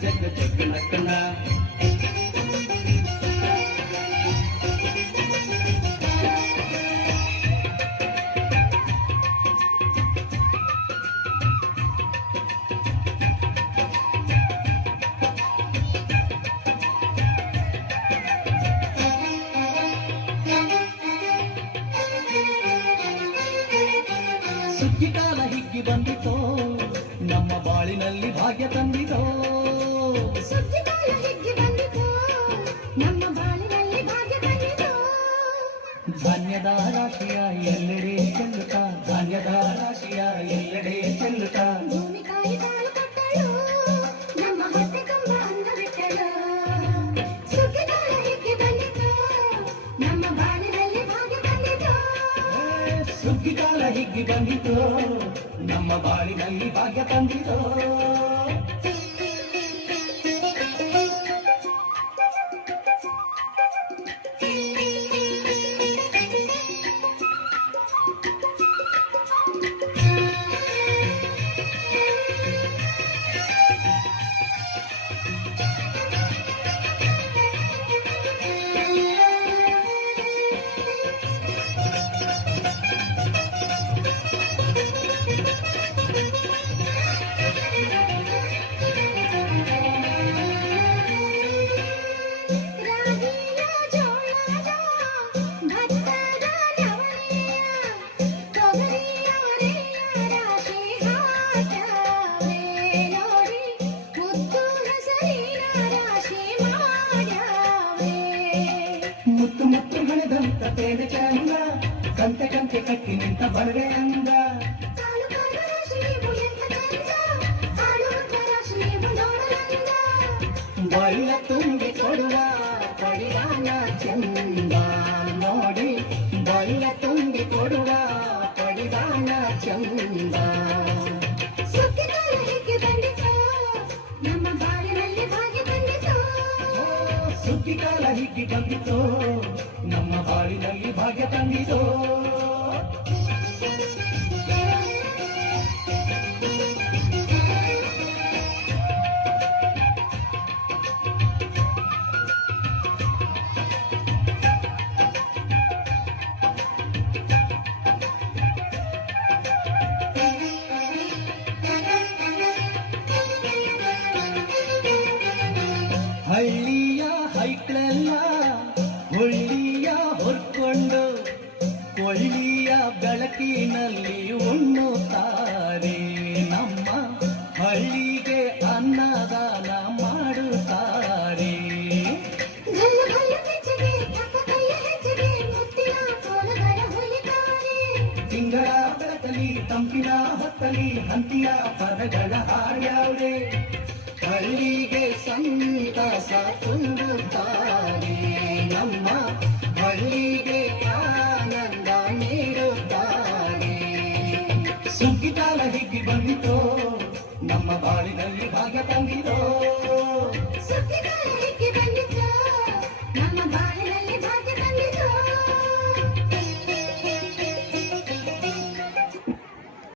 ಜಗ ಜಗ ನಕ್ಕಣ ಸುಗ್ಗಿಕಾಲ ಹಿಗ್ಗಿ ಬಂದಿತೋ ನಮ್ಮ ಬಾಳಿನಲ್ಲಿ ಭಾಗ್ಯ ತಂದಿತೋ ಸುಗ್ಗಿಕಾಲ ಹಿಗ್ಗಿ ಬಂದಿತೋ ನಮ್ಮ ಬಾಳಿನಲ್ಲಿ ಭಾಗ್ಯ ತಂದಿತೋ ಧಾನ್ಯದ ರಾಶಿಯ ಎಲ್ಲೆಡೆ ಚೆಲ್ಲುತ್ತ ಧಾನ್ಯದ ರಾಶಿಯ ಎಲ್ಲೆಡೆ ಚೆಲ್ಲುತ್ತ ಭೂಮಿ ಕಾಯಿ ಕಾಳು ಕಟ್ಟಳು ನಮ್ಮ ಹೊಟ್ಟೆ ಕಂಬ ಅಂದ ಬಿಟ್ಟಳು ಸುಗ್ಗಿಕಾಲ ಹಿಗ್ಗಿ ಬಂದಿತೋ ನಮ್ಮ ಬಾಳಿನಲ್ಲಿ ಭಾಗ್ಯ ತಂದಿತೋ ಸುಗ್ಗಿಕಾಲ ಹಿಗ್ಗಿ ಬಂದಿತೋ ನಮ್ಮ ಬಾಳಿನಲ್ಲಿ ಭಾಗ್ಯ ತಂದಿತೋ ಮುತ್ತು ಮುತ್ತು ಹಣದಂತ ತೇನೆ ಚಂದ ಕಂತೆ ಕಂತೆ ಕಟ್ಟಿ ನಿಂತ ಬರವೆ ಅಂದ ಬಳ್ಳ ತುಂಬಿ ಕೊಡುವ ಪಡಿದಾನ ಚಂದ ನೋಡಿ ಬಳ್ಳ ತುಂಬಿ ಕೊಡುವ ಪಡಿದಾನ ಚಂದ ಸುಗ್ಗಿಕಾಲ ಹಿಗ್ಗಿ ಬಂದಿತೋ ನಮ್ಮ ಬಾಳಿನಲ್ಲಿ ಭಾಗ್ಯ ತಂದಿತೋ ಸುಗ್ಗಿಕಾಲ ಹಿಗ್ಗಿ ಬಂದಿತೋ ನಮ್ಮ ಬಾಳಿನಲ್ಲಿ ಭಾಗ್ಯ ತಂದಿತೋ ಹಳ್ಳಿಯ ಹೈಕ್ಳೆಲ್ಲ ಹೊಳ್ಳಿಯ ಹೊರ್ಕೊಂಡು ಕೊಳ್ಳಿಯ ಬೆಳಕಿನಲ್ಲಿ ಉಣ್ಣುತ್ತಾರೆ ನಮ್ಮ ಹಳ್ಳಿಗೆ ಅನ್ನದಾನ ಮಾಡುತ್ತಾರೆ ಗಲ್ಲು ಗಲ್ಲು ಬೆಚ್ಚಗೆ ತಕ್ಕ ಕೈಯ ಹೆಜ್ಜೆಗೆ ಮುತ್ತಿನ ಕೋಲಗಳ ಹೊಲಿತಾರೆ ತಿಂಗಳ ಬೆಳಕಲಿ ತಂಪಿನ ಹೊತ್ತಲಿ ಹಂತಿಯ ಪದಗಳ ಹಾಡ್ಯಾವ್ರೆ ಹಳ್ಳಿಗೆ ಸಂತಸ ತುಂಬುತ್ತಾರೆ ನಮ್ಮ ಹಳ್ಳಿಗೆ ಆನಂದ ನೀಡುತ್ತಾರೆ ಸುಗ್ಗಿಕಾಲ ಹಿಗ್ಗಿ ಬಂದಿತೋ ನಮ್ಮ ಬಾಳಿನಲ್ಲಿ ಭಾಗ್ಯ ತಂದಿತೋ ಸುಗ್ಗಿಕಾಲ ಹಿಗ್ಗಿ ಬಂದಿತೋ